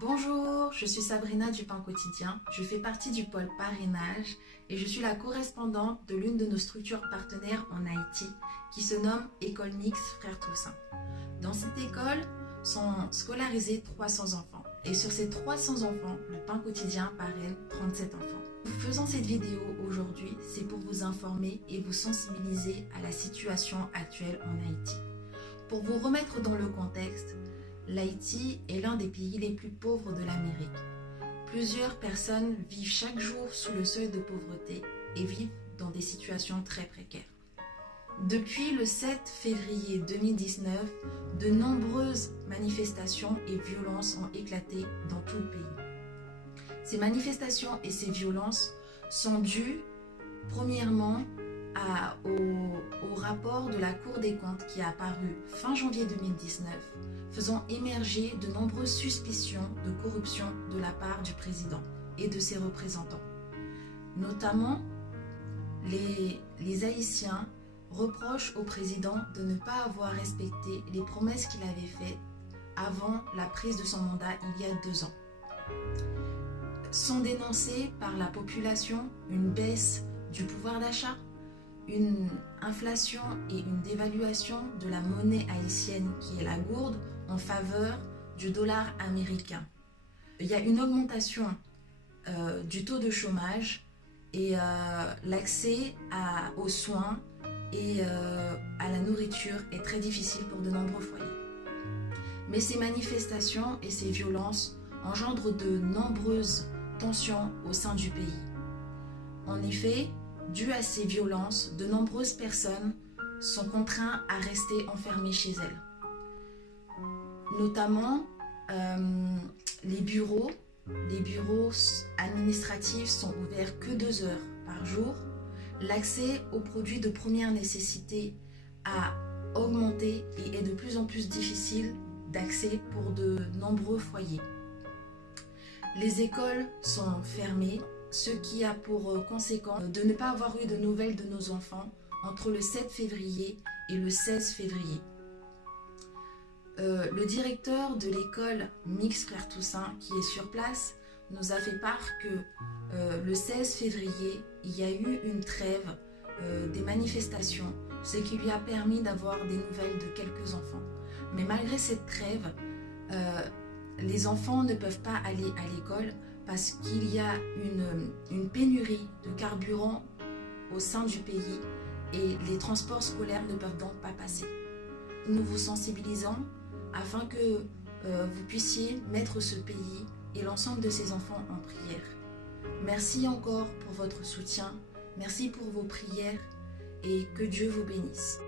Bonjour, je suis Sabrina du Pain Quotidien, je fais partie du pôle parrainage et je suis la correspondante de l'une de nos structures partenaires en Haïti qui se nomme École Mixte Frères Toussaint. Dans cette école sont scolarisés 300 enfants et sur ces 300 enfants, le Pain Quotidien parraine 37 enfants. Nous faisons cette vidéo aujourd'hui, c'est pour vous informer et vous sensibiliser à la situation actuelle en Haïti. Pour vous remettre dans le contexte, l'Haïti est l'un des pays les plus pauvres de l'Amérique. Plusieurs personnes vivent chaque jour sous le seuil de pauvreté et vivent dans des situations très précaires. Depuis le 7 février 2019, de nombreuses manifestations et violences ont éclaté dans tout le pays. Ces manifestations et ces violences sont dues, premièrement, au rapport de la Cour des comptes qui a apparu fin janvier 2019, faisant émerger de nombreuses suspicions de corruption de la part du président et de ses représentants. Notamment, les Haïtiens reprochent au président de ne pas avoir respecté les promesses qu'il avait faites avant la prise de son mandat il y a 2 ans. Sont dénoncées par la population une baisse du pouvoir d'achat, une inflation et une dévaluation de la monnaie haïtienne qui est la gourde en faveur du dollar américain. Il y a une augmentation du taux de chômage et l'accès aux soins et à la nourriture est très difficile pour de nombreux foyers. Mais ces manifestations et ces violences engendrent de nombreuses tensions au sein du pays. En effet, dû à ces violences, de nombreuses personnes sont contraintes à rester enfermées chez elles. Notamment, les bureaux administratifs sont ouverts que 2 heures par jour. L'accès aux produits de première nécessité a augmenté et est de plus en plus difficile d'accès pour de nombreux foyers. Les écoles sont fermées, ce qui a pour conséquence de ne pas avoir eu de nouvelles de nos enfants entre le 7 février et le 16 février. Le directeur de l'école Mixte Frères Toussaint qui est sur place nous a fait part que le 16 février, il y a eu une trêve des manifestations, ce qui lui a permis d'avoir des nouvelles de quelques enfants. Mais malgré cette trêve, les enfants ne peuvent pas aller à l'école parce qu'il y a une pénurie de carburant au sein du pays et les transports scolaires ne peuvent donc pas passer. Nous vous sensibilisons afin que vous puissiez mettre ce pays et l'ensemble de ses enfants en prière. Merci encore pour votre soutien, merci pour vos prières et que Dieu vous bénisse.